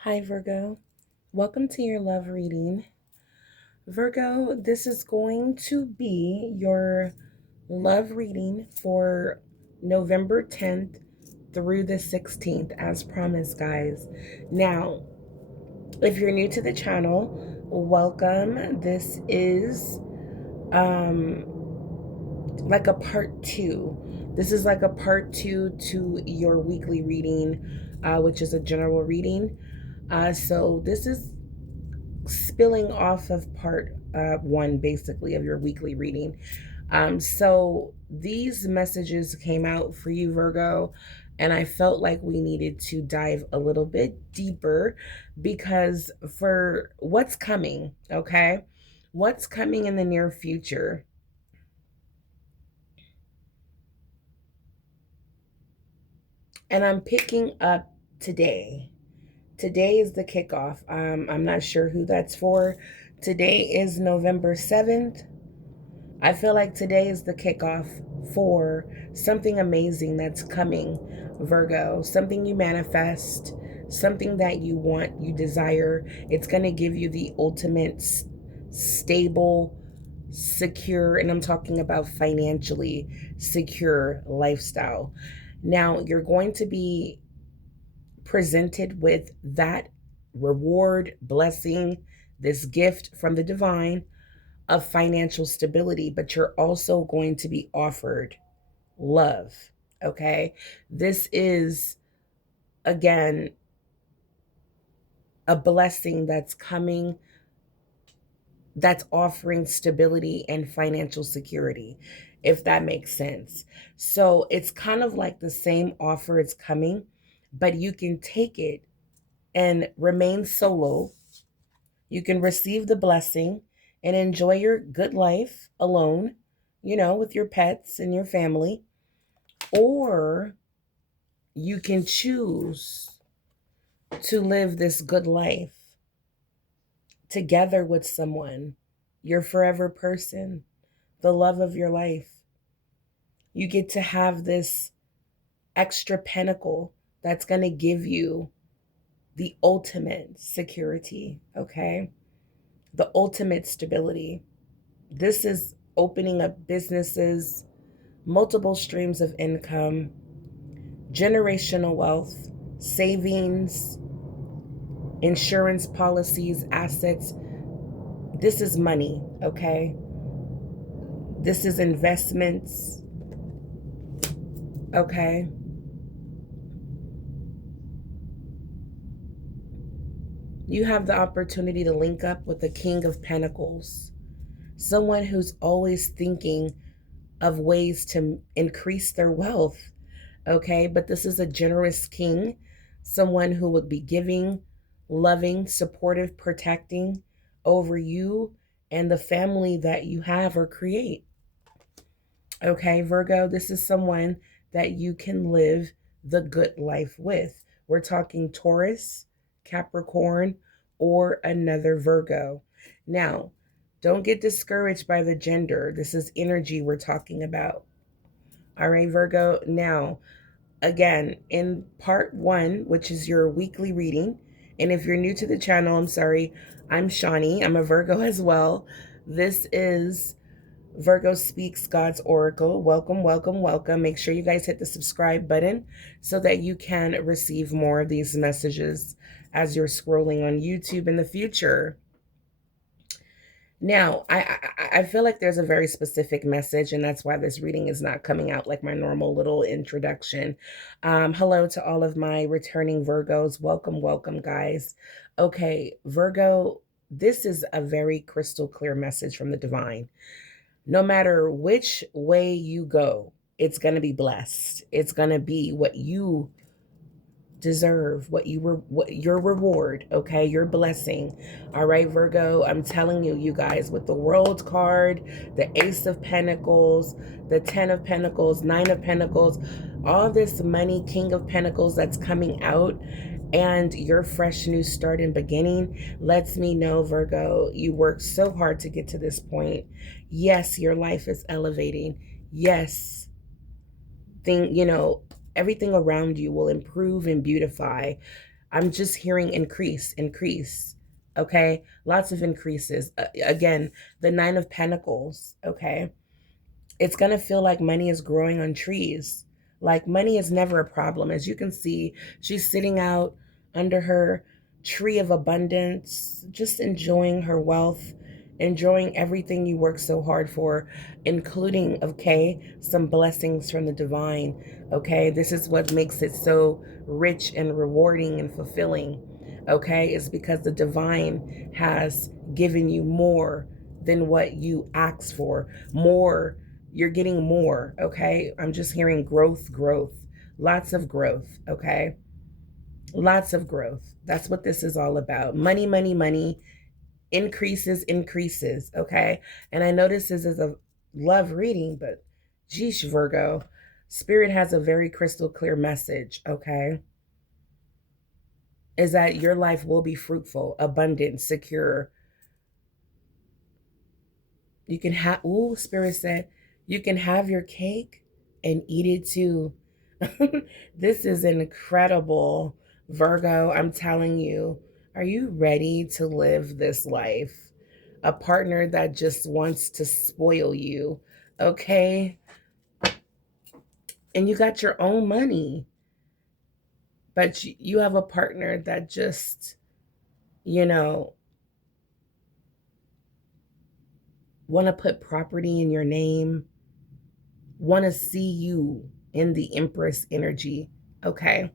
Hi, Virgo. Welcome to your love reading. Virgo, this is going to be your love reading for November 10th through the 16th, as promised, guys. Now, if you're new to the channel, welcome. This is um like a part two. This is like a part two to your weekly reading, which is a general reading. So this is spilling off of part one, basically, of your weekly reading. So these messages came out for you, Virgo, and I felt like we needed to dive a little bit deeper because for what's coming, okay? What's coming in the near future? And I'm picking up today. Today is the kickoff. I'm not sure who that's for. Today is November 7th. I feel like today is the kickoff for something amazing that's coming, Virgo. Something you manifest, something that you want, you desire. It's going to give you the ultimate stable, secure, and I'm talking about financially secure lifestyle. Now, you're going to be presented with that reward, blessing, this gift from the divine of financial stability, but you're also going to be offered love. Okay. This is, again, a blessing that's coming, that's offering stability and financial security, if that makes sense. So it's kind of like the same offer is coming, but you can take it and remain solo. You can receive the blessing and enjoy your good life alone, with your pets and your family. Or you can choose to live this good life together with someone, your forever person, the love of your life. You get to have this extra pentacle that's going to give you the ultimate security, okay? The ultimate stability. This is opening up businesses, multiple streams of income, generational wealth, savings, insurance policies, assets. This is money, okay? This is investments, okay? You have the opportunity to link up with the King of Pentacles, someone who's always thinking of ways to increase their wealth, okay? But this is a generous king, someone who would be giving, loving, supportive, protecting over you and the family that you have or create. Okay, Virgo, this is someone that you can live the good life with. We're talking Taurus, Capricorn, or another Virgo. Now, don't get discouraged by the gender. This is energy we're talking about. All right, Virgo. Now, again, in part one, which is your weekly reading, and if you're new to the channel, I'm sorry, I'm Shawnee. I'm a Virgo as well. This is Virgo Speaks God's Oracle. Welcome, welcome, welcome. Make sure you guys hit the subscribe button so that you can receive more of these messages as you're scrolling on YouTube in the future. Now, I feel like there's a very specific message, and that's why this reading is not coming out like my normal little introduction. Hello to all of my returning Virgos. Welcome, welcome, guys. Okay, Virgo, this is a very crystal clear message from the divine. No matter which way you go, it's going to be blessed. It's going to be what you deserve, what you were, what your reward, okay, your blessing. All right, Virgo, I'm telling you, you guys, with the World card, the Ace of Pentacles, the 10 of Pentacles, 9 of Pentacles, all this money, King of Pentacles that's coming out, and your fresh new start and beginning lets me know, Virgo, you worked so hard to get to this point. Yes, your life is elevating. Yes, everything around you will improve and beautify. I'm just hearing increase, increase. Okay. Lots of increases. Again, the Nine of Pentacles. Okay. It's going to feel like money is growing on trees. Like money is never a problem. As you can see, she's sitting out under her tree of abundance, just enjoying her wealth, enjoying everything you work so hard for, including, okay, some blessings from the divine. Okay, this is what makes it so rich and rewarding and fulfilling. Okay, it's because the divine has given you more than what you asked for, more. You're getting more. Okay, I'm just hearing growth, growth, lots of growth. Okay, lots of growth. That's what this is all about. Money, money, money, increases, increases. Okay, and I know this is a love reading, but geesh, Virgo, Spirit has a very crystal clear message. Okay, is that your life will be fruitful, abundant, secure. You can have, ooh, Spirit said, you can have your cake and eat it too. This is incredible, Virgo. I'm telling you, are you ready to live this life? A partner that just wants to spoil you, okay? And you got your own money, but you have a partner that just, you know, want to put property in your name, want to see you in the Empress energy, okay?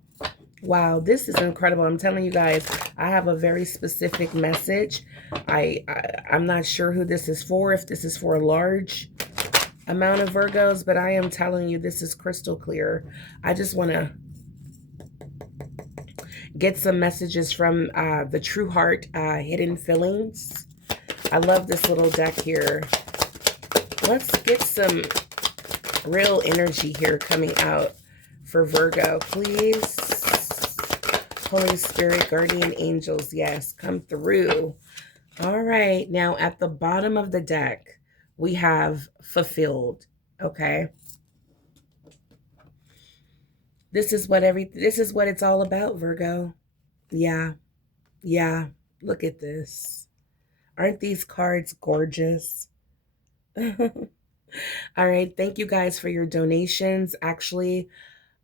Wow, this is incredible. I'm telling you guys, I have a very specific message. I'm not sure who this is for, if this is for a large amount of Virgos, but I am telling you this is crystal clear. I just want to get some messages from the True Heart Hidden Feelings. I love this little deck here. Let's get some real energy here coming out for Virgo, please. Holy Spirit, guardian angels, yes, come through. All right, now at the bottom of the deck, we have fulfilled. Okay, this is what it's all about, Virgo. Yeah, yeah. Look at this. Aren't these cards gorgeous? All right, thank you guys for your donations. Actually,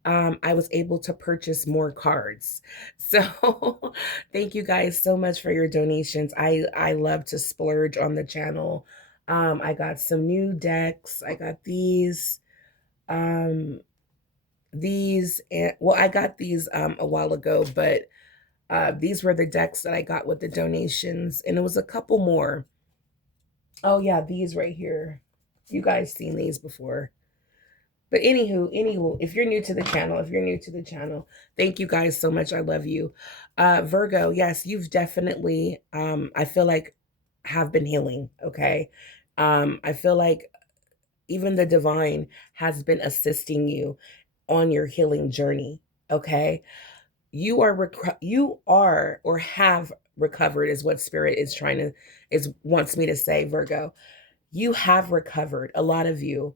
I was able to purchase more cards. So thank you guys so much for your donations. I love to splurge on the channel. I got some new decks. I got these. Um, and well, I got these a while ago, but these were the decks that I got with the donations, and it was a couple more. Oh yeah, these right here. You guys seen these before. But anywho, if you're new to the channel, thank you guys so much. I love you. Virgo, yes, you've definitely, I feel like have been healing. Okay. I feel like even the divine has been assisting you on your healing journey. Okay. You are or have recovered is what spirit is wants me to say, Virgo. You have recovered, a lot of you,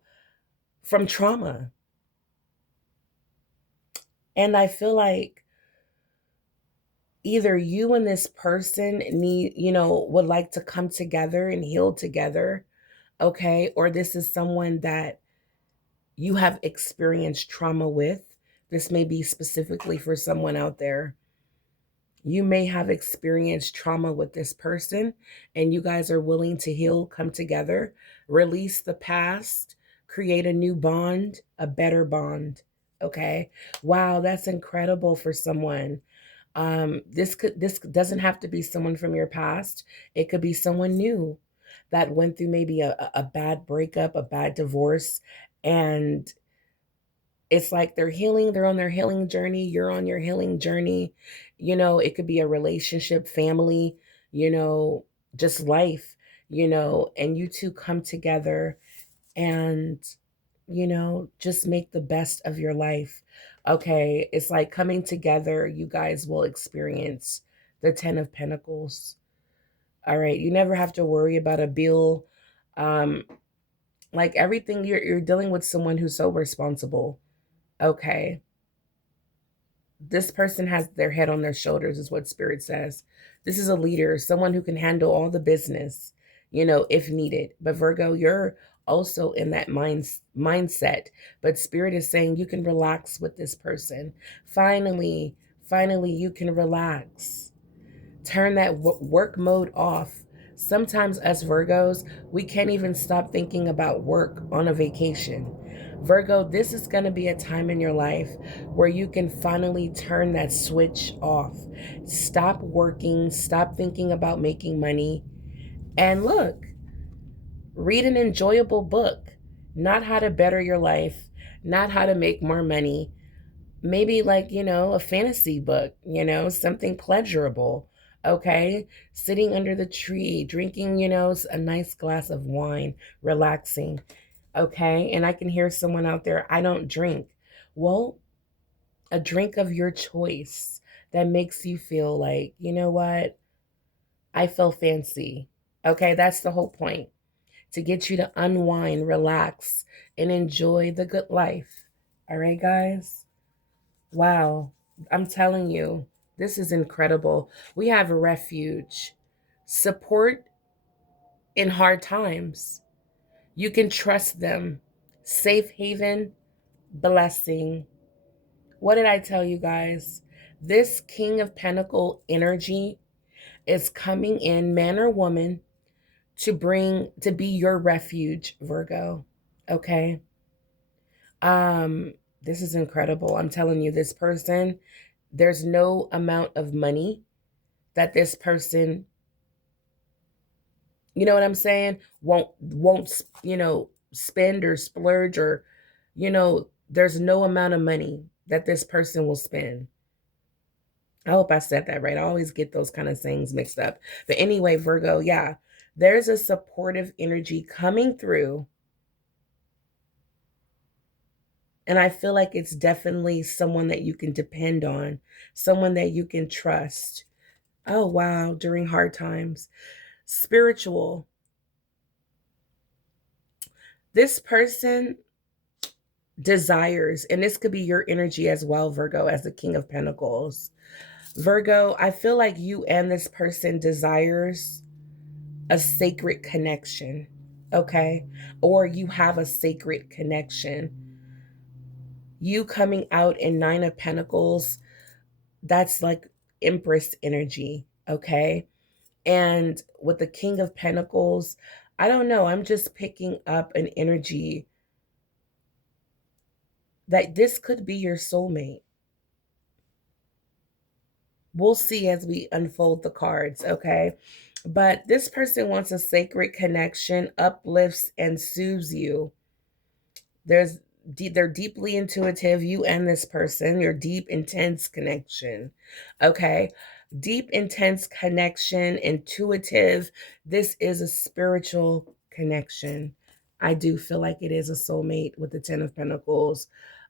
from trauma. And I feel like either you and this person would like to come together and heal together, okay? Or this is someone that you have experienced trauma with. This may be specifically for someone out there. You may have experienced trauma with this person, and you guys are willing to heal, come together, release the past, create a new bond, a better bond. Okay. Wow, that's incredible for someone. This doesn't have to be someone from your past. It could be someone new that went through maybe a bad breakup, a bad divorce, and it's like they're on their healing journey, you're on your healing journey. It could be a relationship, family, you know, just life, and you two come together and just make the best of your life. Okay, it's like coming together, you guys will experience the 10 of Pentacles. All right, you never have to worry about a bill. Um like everything, you're dealing with someone who's so responsible. Okay. This person has their head on their shoulders, is what Spirit says. This is a leader, someone who can handle all the business, if needed. But Virgo, you're also in that mindset. But Spirit is saying you can relax with this person. Finally, finally, you can relax. Turn that work mode off. Sometimes, us Virgos, we can't even stop thinking about work on a vacation. Virgo, this is going to be a time in your life where you can finally turn that switch off. Stop working, stop thinking about making money, and look, read an enjoyable book. Not how to better your life, not how to make more money. Maybe like, a fantasy book, something pleasurable. Okay. Sitting under the tree, drinking, a nice glass of wine, relaxing. Okay. And I can hear someone out there, I don't drink. Well, a drink of your choice that makes you feel like, you know what? I feel fancy. Okay. That's the whole point, to get you to unwind, relax, and enjoy the good life. All right, guys? Wow. I'm telling you, this is incredible. We have a refuge, support in hard times. You can trust them. Safe haven, blessing. What did I tell you guys? This King of Pentacle energy is coming in, man or woman, to be your refuge, Virgo. Okay? Um this is incredible. I'm telling you, this person, there's no amount of money that this person, you know what I'm saying, won't spend or splurge, or there's no amount of money that this person will spend. I hope I said that right. I always get those kind of things mixed up. But anyway, Virgo, yeah, there's a supportive energy coming through, and I feel like it's definitely someone that you can depend on, someone that you can trust. Oh, wow, during hard times. Spiritual. This person desires, and this could be your energy as well, Virgo, as the King of Pentacles. Virgo, I feel like you and this person desires a sacred connection, okay? Or you have a sacred connection. You coming out in Nine of Pentacles, that's like Empress energy, okay? And with the King of Pentacles, I don't know, I'm just picking up an energy that this could be your soulmate. We'll see as we unfold the cards, okay? But this person wants a sacred connection, uplifts and soothes you. They're deeply intuitive, you and this person, your deep, intense connection. Okay? Deep, intense connection, intuitive. This is a spiritual connection. I do feel like it is a soulmate with the Ten of Pentacles,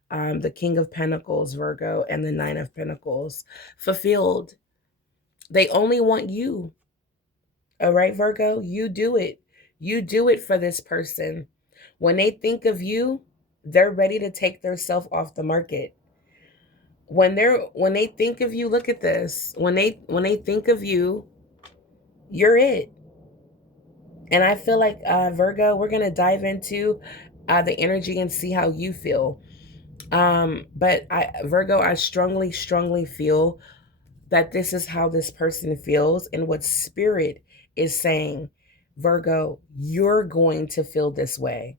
the King of Pentacles, Virgo, and the Nine of Pentacles. Fulfilled. They only want you. All right, Virgo, you do it. You do it for this person. When they think of you, they're ready to take their self off the market. When they think of you, look at this. When they think of you, you're it. And I feel like Virgo, we're gonna dive into the energy and see how you feel. But Virgo, I strongly, strongly feel that this is how this person feels, and what Spirit is saying. Virgo, you're going to feel this way.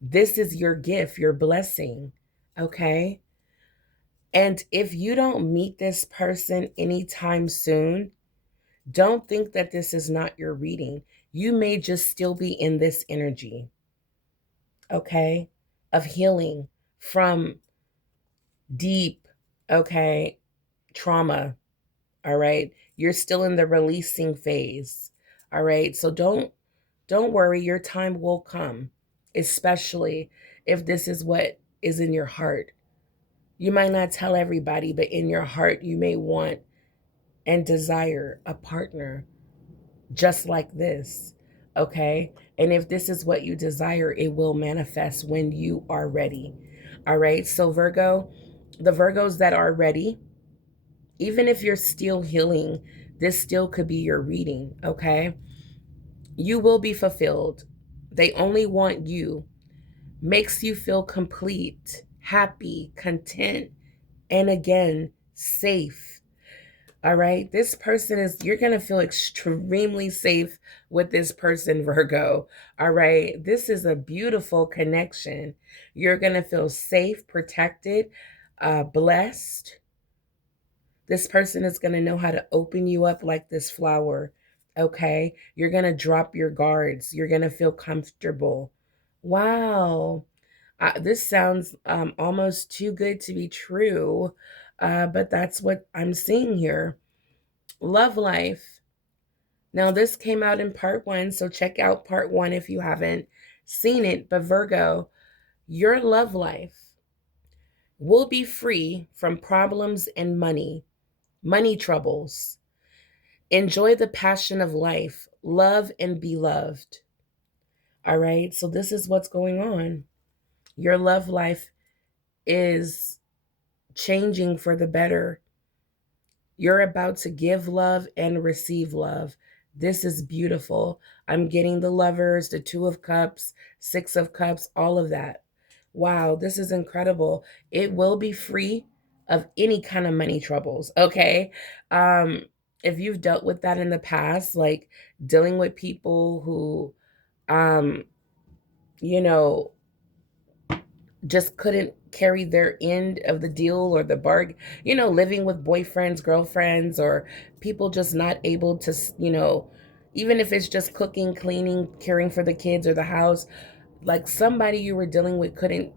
This is your gift, your blessing. Okay? And if you don't meet this person anytime soon, don't think that this is not your reading. You may just still be in this energy, okay, of healing from deep, okay, trauma. All right? You're still in the releasing phase. All right? So don't worry, your time will come, especially if this is what is in your heart. You might not tell everybody, but in your heart, you may want and desire a partner just like this. Okay? And if this is what you desire, it will manifest when you are ready. All right? So, Virgo, The Virgos that are ready, even if you're still healing, this still could be your reading, okay? You will be fulfilled. They only want you. Makes you feel complete, happy, content, and again, safe. All right. This person is, you're going to feel extremely safe with this person, Virgo. All right. This is a beautiful connection. You're going to feel safe, protected, blessed. This person is going to know how to open you up like this flower. Okay. You're going to drop your guards. You're going to feel comfortable. Wow. This sounds almost too good to be true. But that's what I'm seeing here. Love life. Now, this came out in part one, so check out part one if you haven't seen it. But Virgo, your love life will be free from problems and money troubles. Enjoy the passion of life, love and be loved. All right, so this is what's going on. Your love life is changing for the better. You're about to give love and receive love. This is beautiful. I'm getting the lovers, the Two of Cups, Six of Cups, all of that. Wow, this is incredible. It will be free of any kind of money troubles, okay? Um if you've dealt with that in the past, like dealing with people who um you know just couldn't carry their end of the deal or the bargain, living with boyfriends, girlfriends, or people just not able to, even if it's just cooking, cleaning, caring for the kids or the house, like somebody you were dealing with couldn't,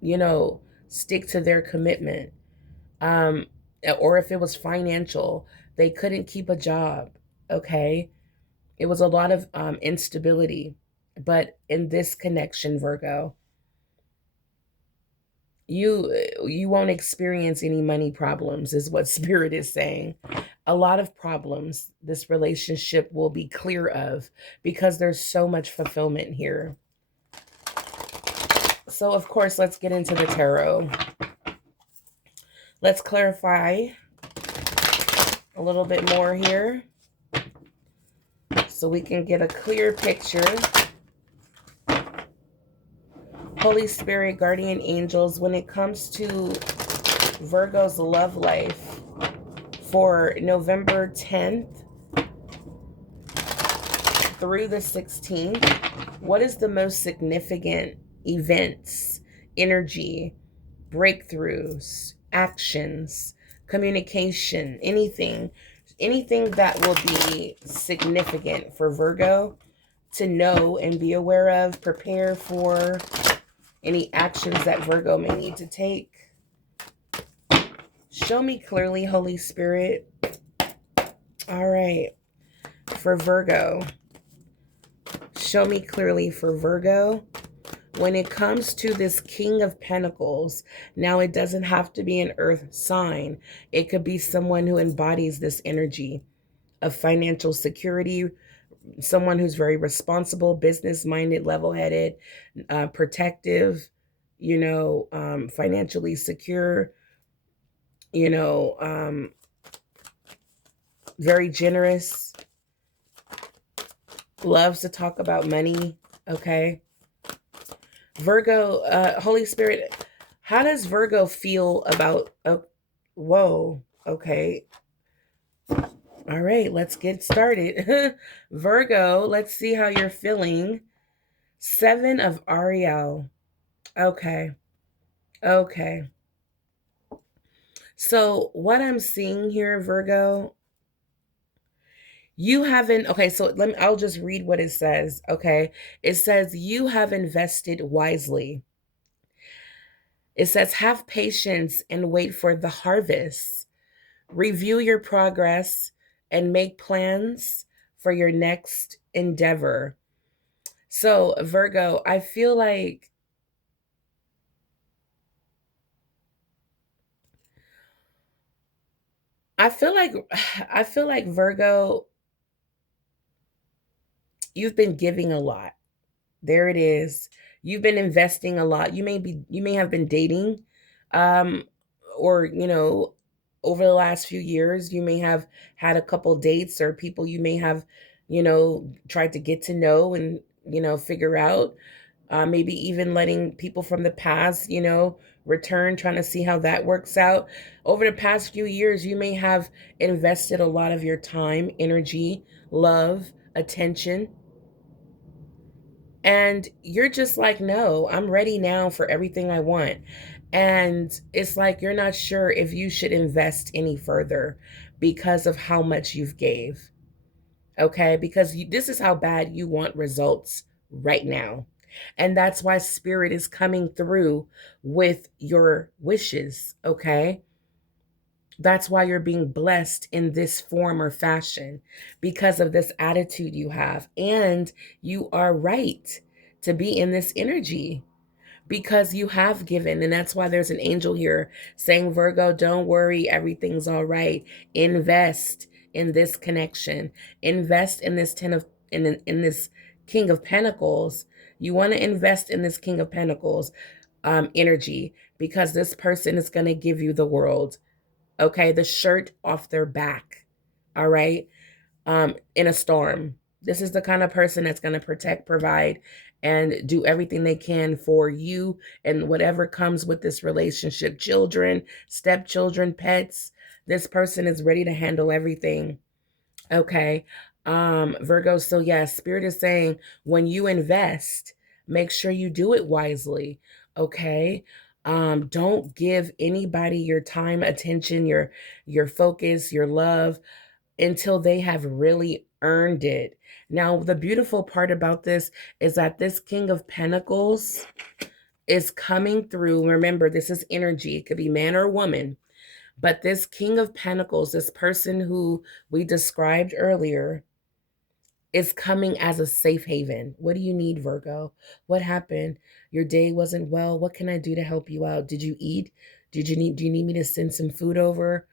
you know, stick to their commitment. Um, or if it was financial, they couldn't keep a job. Okay. It was a lot of instability. But in this connection, Virgo, you won't experience any money problems is what spirit is saying. A lot of problems this relationship will be clear of because there's so much fulfillment here. So of course, let's get into the tarot. Let's clarify a little bit more here so we can get a clear picture. Holy Spirit, guardian angels, when it comes to Virgo's love life for November 10th through the 16th, what is the most significant events, energy, breakthroughs, actions, communication, anything that will be significant for Virgo to know and be aware of, prepare for any actions that Virgo may need to take? Show me clearly, Holy Spirit. All right, for Virgo. Show me clearly for Virgo. When it comes to this King of Pentacles, now it doesn't have to be an earth sign. It could be someone who embodies this energy of financial security, someone who's very responsible, business-minded, level-headed, protective, financially secure, you know, um, very generous, loves to talk about money, okay? Virgo, Holy Spirit, how does Virgo feel about, whoa, okay. All right, let's get started. Virgo, let's see how you're feeling. Seven of Ariel. Okay, okay. So what I'm seeing here, Virgo, you haven't, okay, so I'll just read what it says, okay? It says, you have invested wisely. It says, have patience and wait for the harvest. Review your progress and make plans for your next endeavor. So, Virgo, I feel like I feel like Virgo, you've been giving a lot. There it is. You've been investing a lot. You may have been dating. Um or, over the last few years, you may have had a couple dates or people you may have, tried to get to know and, figure out. Maybe even letting people from the past, return, trying to see how that works out. Over the past few years, you may have invested a lot of your time, energy, love, attention, and you're just like, no, I'm ready now for everything I want. And it's like you're not sure if you should invest any further because of how much you've gave. Okay? Because this is how bad you want results right now. And that's why spirit is coming through with your wishes. Okay? That's why you're being blessed in this form or fashion, because of this attitude you have. And you are right to be in this energy because you have given. And that's why there's an angel here saying, Virgo, don't worry, everything's all right. Invest in this connection. Invest in this in this King of Pentacles. You want to invest in this King of Pentacles energy, because this person is going to give you the world. Okay, the shirt off their back. All right, in a storm. This is the kind of person that's going to protect, provide, and do everything they can for you and whatever comes with this relationship. Children, stepchildren, pets. This person is ready to handle everything. Okay. Virgo, so yes, Spirit is saying when you invest, make sure you do it wisely. Okay. Don't give anybody your time, attention, your focus, your love until they have really earned it. Now, the beautiful part about this is that this King of Pentacles is coming through. Remember, this is energy. It could be man or woman. But this King of Pentacles, this person who we described earlier, is coming as a safe haven. What do you need, Virgo? What happened? Your day wasn't well. What can I do to help you out? Did you eat? Do you need me to send some food over?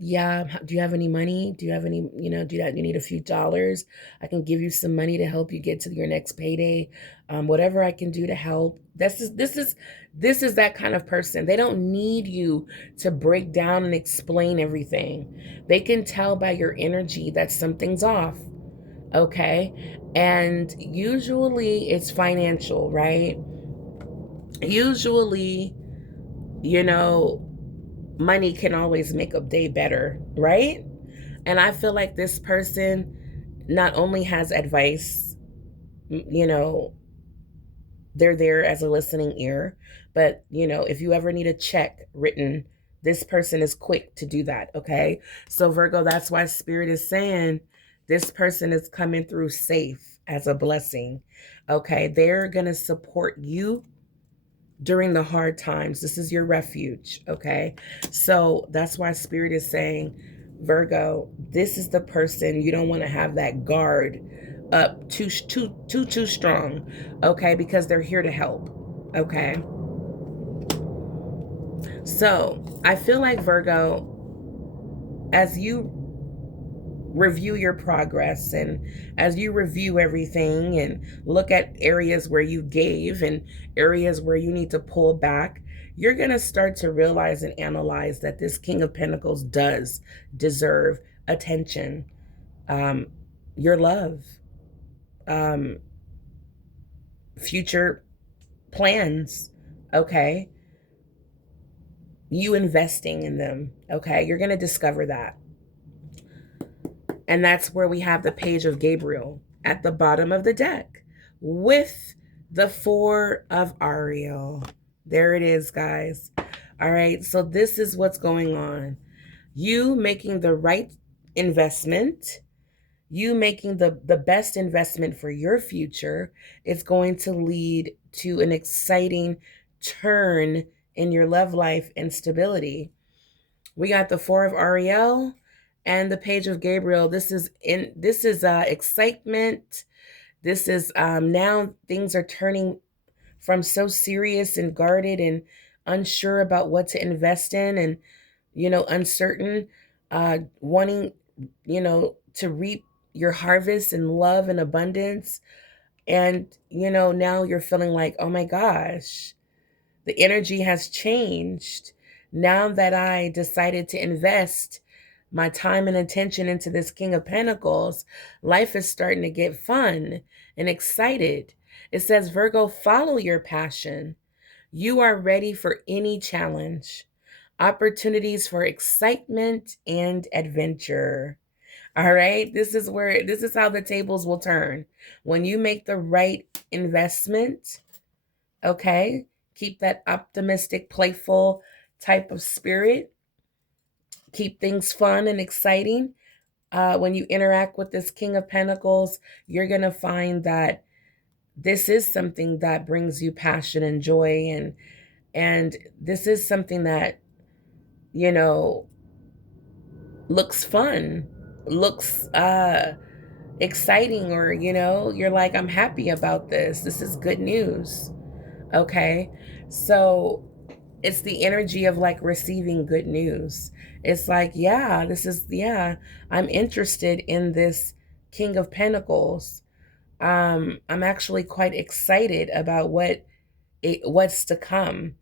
Yeah, do you have any money? Do you have any, you need a few dollars? I can give you some money to help you get to your next payday. Whatever I can do to help. This is that kind of person. They don't need you to break down and explain everything. They can tell by your energy that something's off. Okay? And usually it's financial, right? Usually, you know, money can always make a day better, right? And I feel like this person not only has advice, you know, they're there as a listening ear, but, if you ever need a check written, this person is quick to do that, okay? So, Virgo, that's why Spirit is saying this person is coming through safe as a blessing, okay? They're going to support you during the hard times. This is your refuge, okay? So that's why Spirit is saying, Virgo, this is the person. You don't want to have that guard up too strong, okay? Because they're here to help, okay? So I feel like, Virgo, as you review your progress and as you review everything and look at areas where you gave and areas where you need to pull back, you're going to start to realize and analyze that this King of Pentacles does deserve attention, your love, future plans, okay? You investing in them, okay? You're going to discover that. And that's where we have the Page of Gabriel at the bottom of the deck with the Four of Ariel. There it is, guys. All right, so this is what's going on. You making the right investment, you making the best investment for your future is going to lead to an exciting turn in your love life and stability. We got the Four of Ariel and the Page of Gabriel. This is excitement. This is now things are turning from so serious and guarded and unsure about what to invest in, and uncertain, wanting to reap your harvest in love and abundance. And now you're feeling like, oh my gosh, the energy has changed. Now that I decided to invest my time and attention into this King of Pentacles, life is starting to get fun and excited. It says, Virgo, follow your passion. You are ready for any challenge. Opportunities for excitement and adventure. All right. This is how the tables will turn. When you make the right investment, okay, keep that optimistic, playful type of spirit, keep things fun and exciting. When you interact with this King of Pentacles, you're going to find that this is something that brings you passion and joy, and this is something that, you know, looks fun, looks exciting, or, you know, you're like, I'm happy about this. This is good news. Okay. So it's the energy of like receiving good news. It's like, yeah, I'm interested in this King of Pentacles. I'm actually quite excited about what's to come.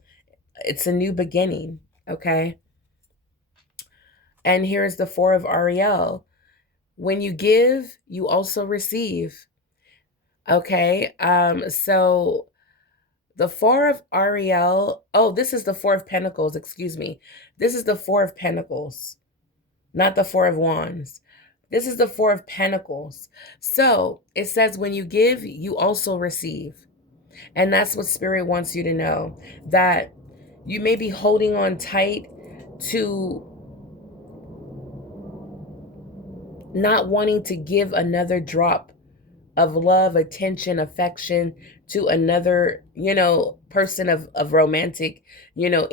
It's a new beginning. Okay. And here's the Four of Ariel. When you give, you also receive. Okay. So the Four of Ariel, oh, this is the Four of Pentacles, excuse me. This is the Four of Pentacles, not the Four of Wands. This is the Four of Pentacles. So it says, when you give, you also receive. And that's what Spirit wants you to know, that you may be holding on tight to not wanting to give another drop of love, attention, affection to another, you know, person of romantic, you know,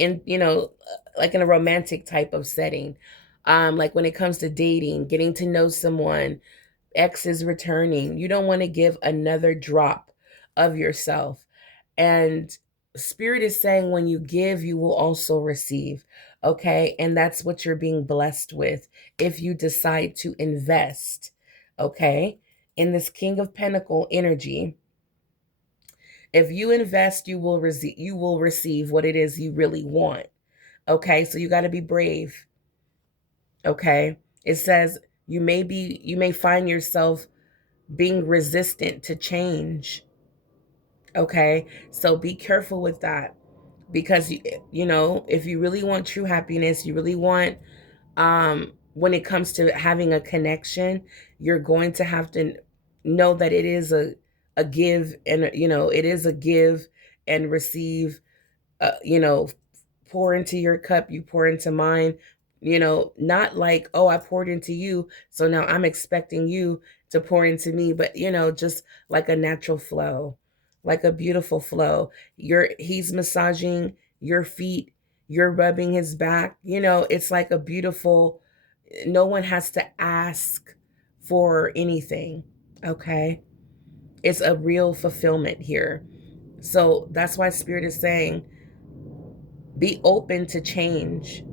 like in a romantic type of setting. Like when it comes to dating, getting to know someone, exes returning, you don't want to give another drop of yourself. And Spirit is saying, when you give, you will also receive. Okay. And that's what you're being blessed with if you decide to invest. Okay. In this King of Pentacle energy, if you invest, you will receive what it is you really want. Okay? So you got to be brave. Okay? It says you may find yourself being resistant to change. Okay? So be careful with that, because you know, if you really want true happiness, you really want, when it comes to having a connection, you're going to have to know that it is a give, and you know, it is a give and receive. You know, pour into your cup, you pour into mine. You know, not like, oh, I poured into you, so now I'm expecting you to pour into me, but you know, just like a natural flow, like a beautiful flow. He's massaging your feet, you're rubbing his back. You know, it's like a beautiful, no one has to ask for anything. Okay. It's a real fulfillment here. So that's why Spirit is saying, be open to change.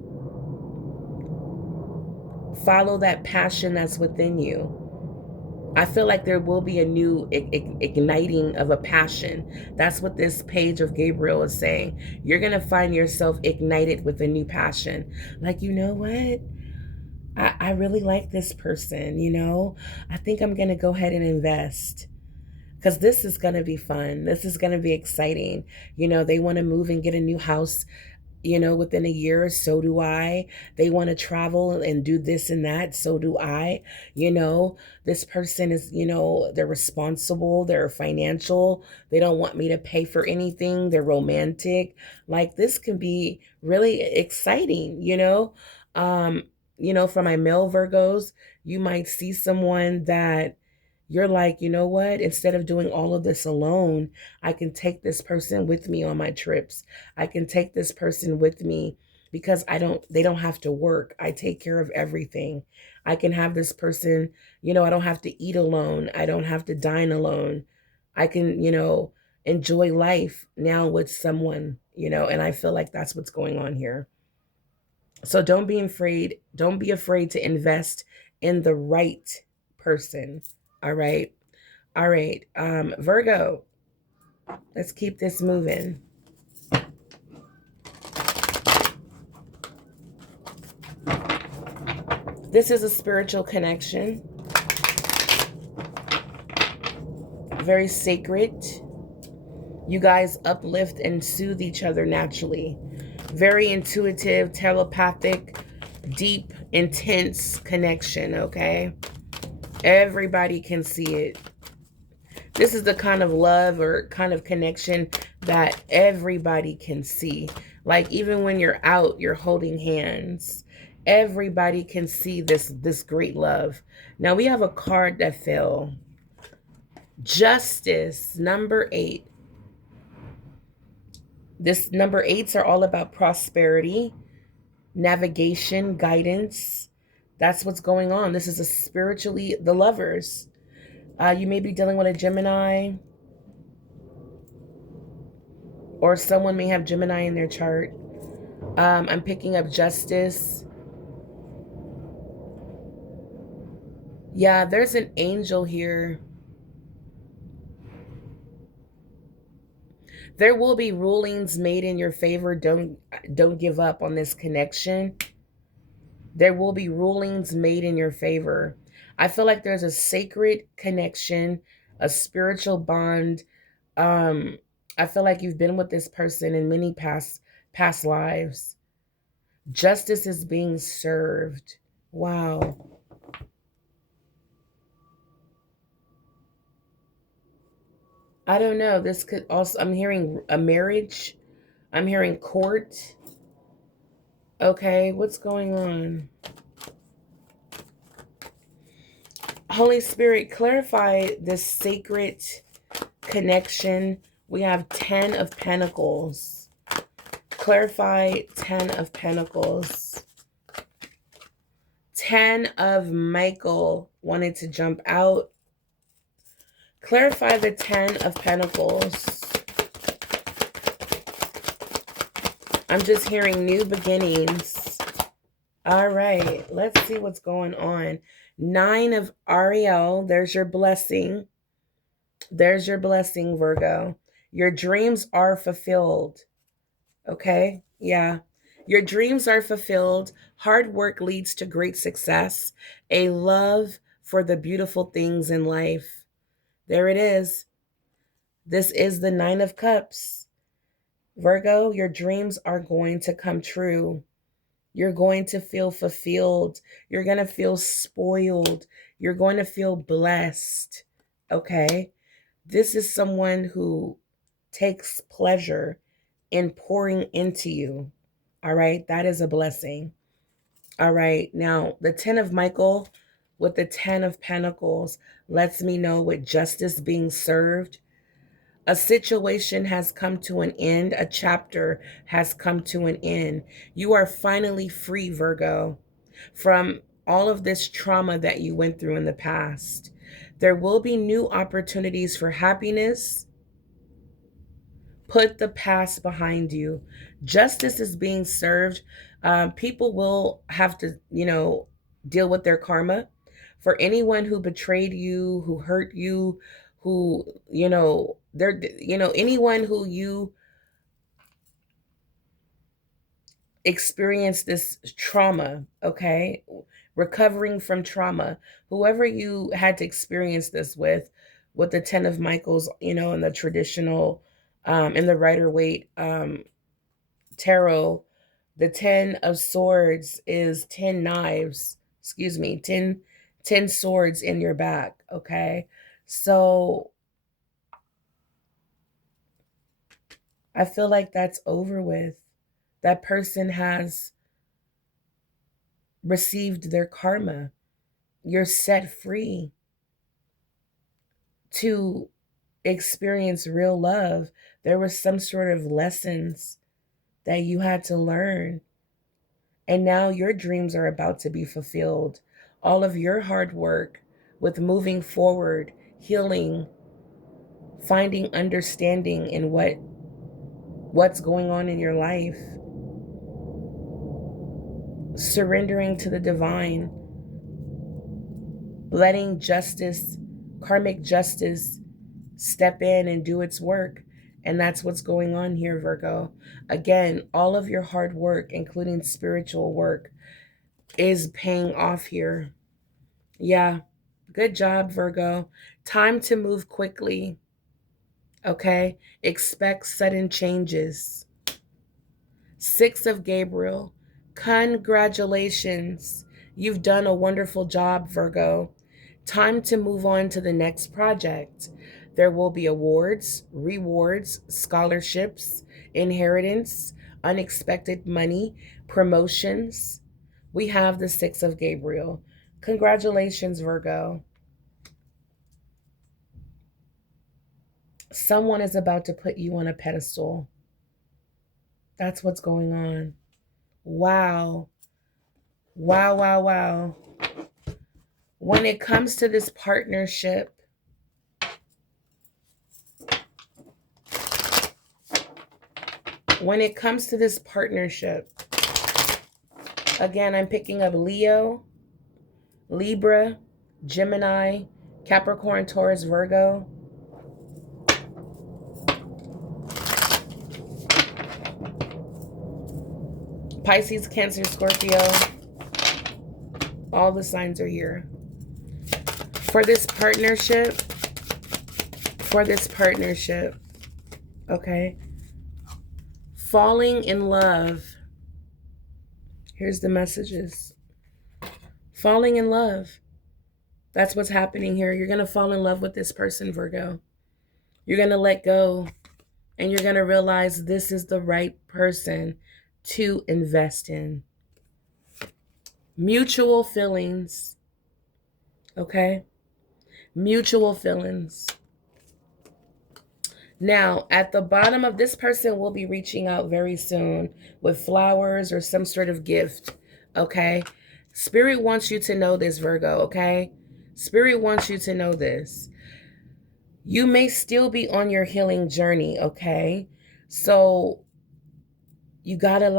Follow that passion that's within you. I feel like there will be a new igniting of a passion. That's what this page of Gabriel is saying. You're going to find yourself ignited with a new passion. Like, you know what? I really like this person, you know? I think I'm going to go ahead and invest, because this is going to be fun. This is going to be exciting. You know, they want to move and get a new house, you know, within a year. So do I. They want to travel and do this and that. So do I. You know, this person is, you know, they're responsible, they're financial, they don't want me to pay for anything, they're romantic. Like, this can be really exciting, you know. Um, you know, for my male Virgos, you might see someone that you're like, you know what? Instead of doing all of this alone, I can take this person with me on my trips. I can take this person with me because they don't have to work. I take care of everything. I can have this person, you know, I don't have to eat alone. I don't have to dine alone. I can, you know, enjoy life now with someone, you know, and I feel like that's what's going on here. So don't be afraid. Don't be afraid to invest in the right person. All right. All right. Virgo, let's keep this moving. This is a spiritual connection, very sacred. You guys uplift and soothe each other naturally. Very intuitive, telepathic, deep, intense connection, okay? Everybody can see it. This is the kind of love or kind of connection that everybody can see. Like even when you're out, you're holding hands. Everybody can see this great love. Now we have a card that fell. Justice, number 8. This number 8s are all about prosperity, navigation, guidance. That's what's going on. This is a spiritually the lovers. You may be dealing with a Gemini, or someone may have Gemini in their chart. I'm picking up justice. Yeah, there's an angel here. There will be rulings made in your favor. Don't give up on this connection. There will be rulings made in your favor. I feel like there's a sacred connection, a spiritual bond. Um, I feel like you've been with this person in many past lives. Justice is being served. Wow. I don't know. This could also, I'm hearing a marriage. I'm hearing court. Okay, what's going on? Holy Spirit, clarify this sacred connection. We have 10 of Pentacles. Clarify 10 of Pentacles. 10 of Michael wanted to jump out. Clarify the 10 of Pentacles. I'm just hearing new beginnings. All right, let's see what's going on. 9 of Ariel, there's your blessing. There's your blessing, Virgo. Your dreams are fulfilled. Okay? Yeah. Your dreams are fulfilled. Hard work leads to great success. A love for the beautiful things in life. There it is. This is the 9 of Cups. Virgo, your dreams are going to come true. You're going to feel fulfilled. You're going to feel spoiled. You're going to feel blessed. Okay? This is someone who takes pleasure in pouring into you. All right? That is a blessing. All right. Now, the 10 of Michael with the 10 of Pentacles lets me know with justice being served, a situation has come to an end. A chapter has come to an end. You are finally free, Virgo, from all of this trauma that you went through in the past. There will be new opportunities for happiness. Put the past behind you. Justice is being served. People will have to, deal with their karma. For anyone who betrayed you, who hurt you, who, anyone who you experienced this trauma, okay? Recovering from trauma, whoever you had to experience this with the 10 of Michaels, in the traditional, in the Rider-Waite tarot, the 10 of Swords is 10 knives, excuse me, 10 swords in your back, okay? So I feel like that's over with. That person has received their karma. You're set free to experience real love. There was some sort of lessons that you had to learn. And now your dreams are about to be fulfilled. All of your hard work with moving forward, healing, finding understanding in what's going on in your life, surrendering to the divine, letting justice, karmic justice, step in and do its work. And that's what's going on here, Virgo. Again, all of your hard work, including spiritual work, is paying off here. Yeah. Good job, Virgo. Time to move quickly. Okay. Expect sudden changes. Six of Gabriel. Congratulations. You've done a wonderful job, Virgo. Time to move on to the next project. There will be awards, rewards, scholarships, inheritance, unexpected money, promotions. We have the Six of Gabriel. Congratulations, Virgo. Someone is about to put you on a pedestal. That's what's going on. Wow. Wow, wow, wow. When it comes to this partnership, when it comes to this partnership, again, I'm picking up Leo, Libra, Gemini, Capricorn, Taurus, Virgo. Pisces, Cancer, Scorpio. All the signs are here. For this partnership, okay? Falling in love. Here's the messages. Falling in love. That's what's happening here. You're going to fall in love with this person, Virgo. You're going to let go, and you're going to realize this is the right person to invest in. Mutual feelings. Okay? Mutual feelings. Now, at the bottom of this person will be reaching out very soon with flowers or some sort of gift. Okay? Spirit wants you to know this, Virgo. Okay? Spirit wants you to know this. You may still be on your healing journey. Okay? So you gotta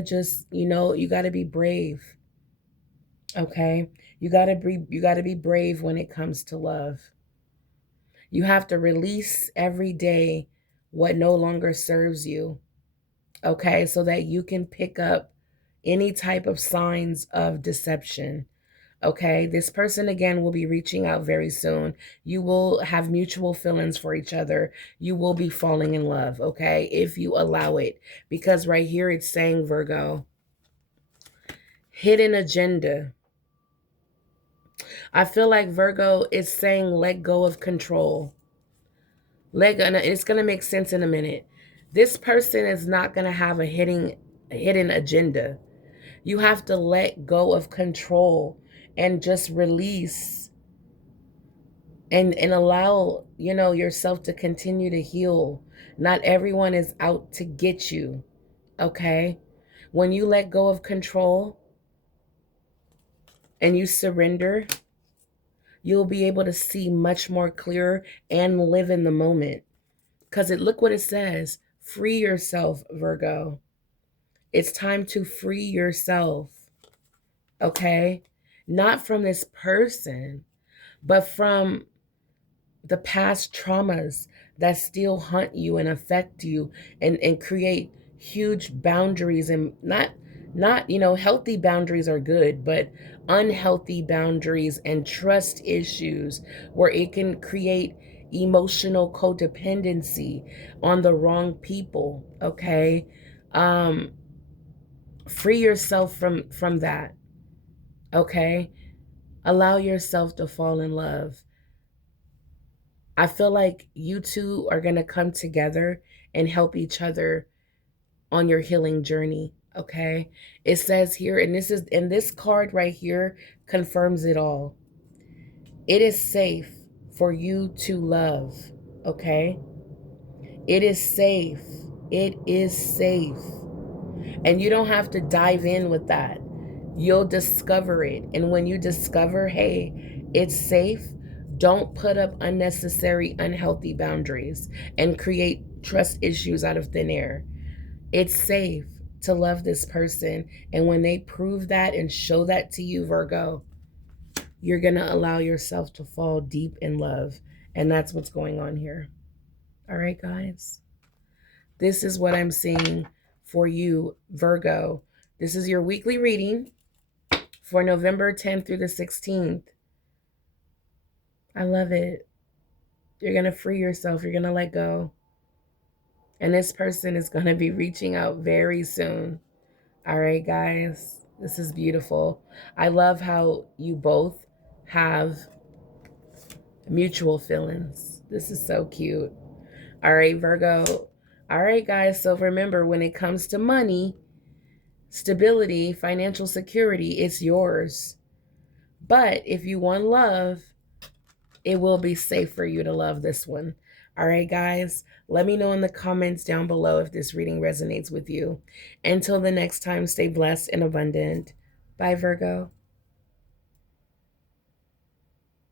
just, you gotta be brave. Okay? You gotta be brave when it comes to love. You have to release every day what no longer serves you. Okay? So that you can pick up any type of signs of deception. Okay? This person again will be reaching out very soon. You will have mutual feelings for each other. You will be falling in love, okay? If you allow it. Because right here it's saying, Virgo, hidden agenda. I feel like Virgo is saying let go of control. Let go, and it's going to make sense in a minute. This person is not going to have a hidden agenda. You have to let go of control and just release and allow, yourself to continue to heal. Not everyone is out to get you, okay? When you let go of control and you surrender, you'll be able to see much more clear and live in the moment. Because look what it says. Free yourself, Virgo. It's time to free yourself, okay? Not from this person, but from the past traumas that still haunt you and affect you and create huge boundaries, and not healthy boundaries are good, but unhealthy boundaries and trust issues where it can create emotional codependency on the wrong people. Okay? Free yourself from that. Okay? Allow yourself to fall in love. I feel like you two are going to come together and help each other on your healing journey. Okay? It says here, and this card right here confirms it all. It is safe for you to love. Okay? It is safe. It is safe. And you don't have to dive in with that. You'll discover it. And when you discover, hey, it's safe, don't put up unnecessary, unhealthy boundaries and create trust issues out of thin air. It's safe to love this person. And when they prove that and show that to you, Virgo, you're going to allow yourself to fall deep in love. And that's what's going on here. All right, guys. This is what I'm seeing for you, Virgo. This is your weekly reading for November 10th through the 16th. I love it. You're going to free yourself. You're going to let go. And this person is going to be reaching out very soon. All right, guys. This is beautiful. I love how you both have mutual feelings. This is so cute. All right, Virgo. All right, guys. So remember, when it comes to money, stability, financial security, it's yours. But if you want love, it will be safe for you to love this one. All right, guys. Let me know in the comments down below if this reading resonates with you. Until the next time, stay blessed and abundant. Bye, Virgo.